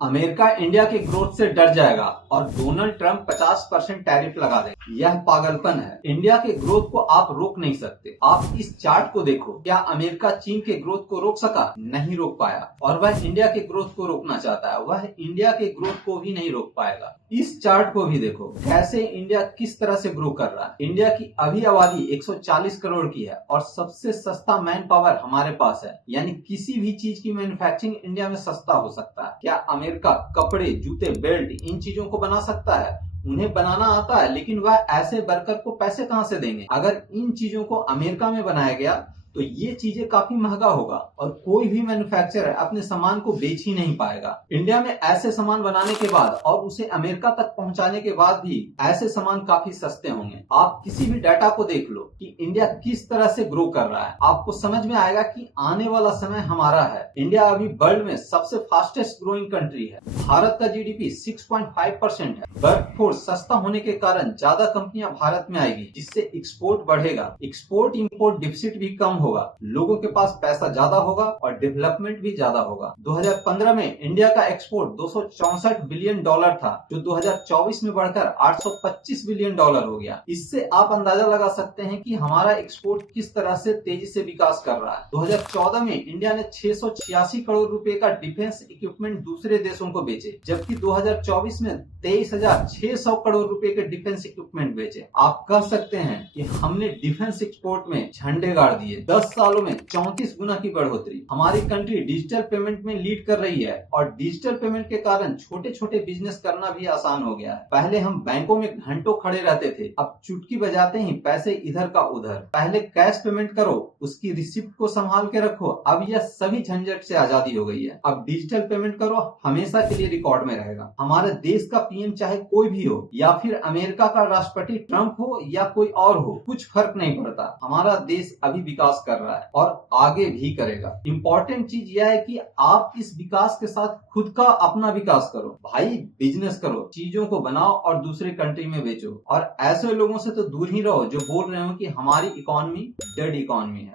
America India के growth से डर जाएगा और डोनाल्ड ट्रंप 50% टैरिफ लगा देंगे। यह पागलपन है। इंडिया के ग्रोथ को आप रोक नहीं सकते। आप इस चार्ट को देखो। क्या अमेरिका चीन के ग्रोथ को रोक सका? नहीं रोक पाया। और वह इंडिया के ग्रोथ को रोकना चाहता है, वह इंडिया के ग्रोथ को भी नहीं रोक पाएगा। इस चार्ट को भी देखो, कैसे इंडिया किस तरह से ग्रो कर रहा है। इंडिया की अभी आबादी 140 करोड़ की है और सबसे सस्ता मैन पावर हमारे पास है, यानी किसी भी चीज की मैन्युफैक्चरिंग इंडिया में सस्ता हो सकता है। क्या अमेरिका कपड़े, जूते, बेल्ट इन चीजों को बना सकता है? उन्हें बनाना आता है, लेकिन वह ऐसे वर्कर को पैसे कहां से देंगे? अगर इन चीजों को अमेरिका में बनाया गया तो ये चीजें काफी महंगा होगा और कोई भी मैन्युफैक्चरर अपने सामान को बेच ही नहीं पाएगा। इंडिया में ऐसे सामान बनाने के बाद और उसे अमेरिका तक पहुंचाने के बाद भी ऐसे सामान काफी सस्ते होंगे। आप किसी भी डाटा को देख लो कि इंडिया किस तरह से ग्रो कर रहा है, आपको समझ में आएगा कि आने वाला समय हमारा है। इंडिया अभी वर्ल्ड में सबसे फास्टेस्ट ग्रोइंग कंट्री है। भारत का जीडीपी 6.5% है। वर्कफोर्स सस्ता होने के कारण ज्यादा कंपनियां भारत में आएगी, जिससे एक्सपोर्ट बढ़ेगा। एक्सपोर्ट इंपोर्ट डिफिसिट भी कम होगा, लोगों के पास पैसा ज्यादा होगा और डेवलपमेंट भी ज्यादा होगा। 2015 में इंडिया का एक्सपोर्ट $264 बिलियन था, जो 2024 में बढ़कर $825 बिलियन हो गया। इससे आप अंदाजा लगा सकते हैं कि हमारा एक्सपोर्ट किस तरह से तेजी से विकास कर रहा है। 2014 में इंडिया ने 686 करोड़ रुपए का डिफेंस इक्विपमेंट दूसरे देशों को बेचे, जबकि 2024 में 23,600 करोड़ रुपए के डिफेंस इक्विपमेंट बेचे। आप कह सकते हैं कि हमने डिफेंस एक्सपोर्ट में झंडे गाड़ दिए। 10 सालों में 34 गुना की बढ़ोतरी। हमारी कंट्री डिजिटल पेमेंट में लीड कर रही है और डिजिटल पेमेंट के कारण छोटे छोटे बिजनेस करना भी आसान हो गया है। पहले हम बैंकों में घंटों खड़े रहते थे, अब चुटकी बजाते ही पैसे इधर का उधर। पहले कैश पेमेंट करो, उसकी रिसिप्ट को संभाल के रखो, अब यह सभी झंझट से आजादी हो गई है। अब डिजिटल पेमेंट करो, हमेशा के लिए रिकॉर्ड में रहेगा। हमारे देश का पीएम चाहे कोई भी हो या फिर अमेरिका का राष्ट्रपति ट्रंप हो या कोई और हो, कुछ फर्क नहीं पड़ता। हमारा देश अभी विकास कर रहा है और आगे भी करेगा। इंपॉर्टेंट चीज यह है कि आप इस विकास के साथ खुद का अपना विकास करो। भाई बिजनेस करो, चीजों को बनाओ और दूसरे कंट्री में बेचो। और ऐसे लोगों से तो दूर ही रहो जो बोल रहे हो कि हमारी इकोनॉमी डेड इकोनॉमी है।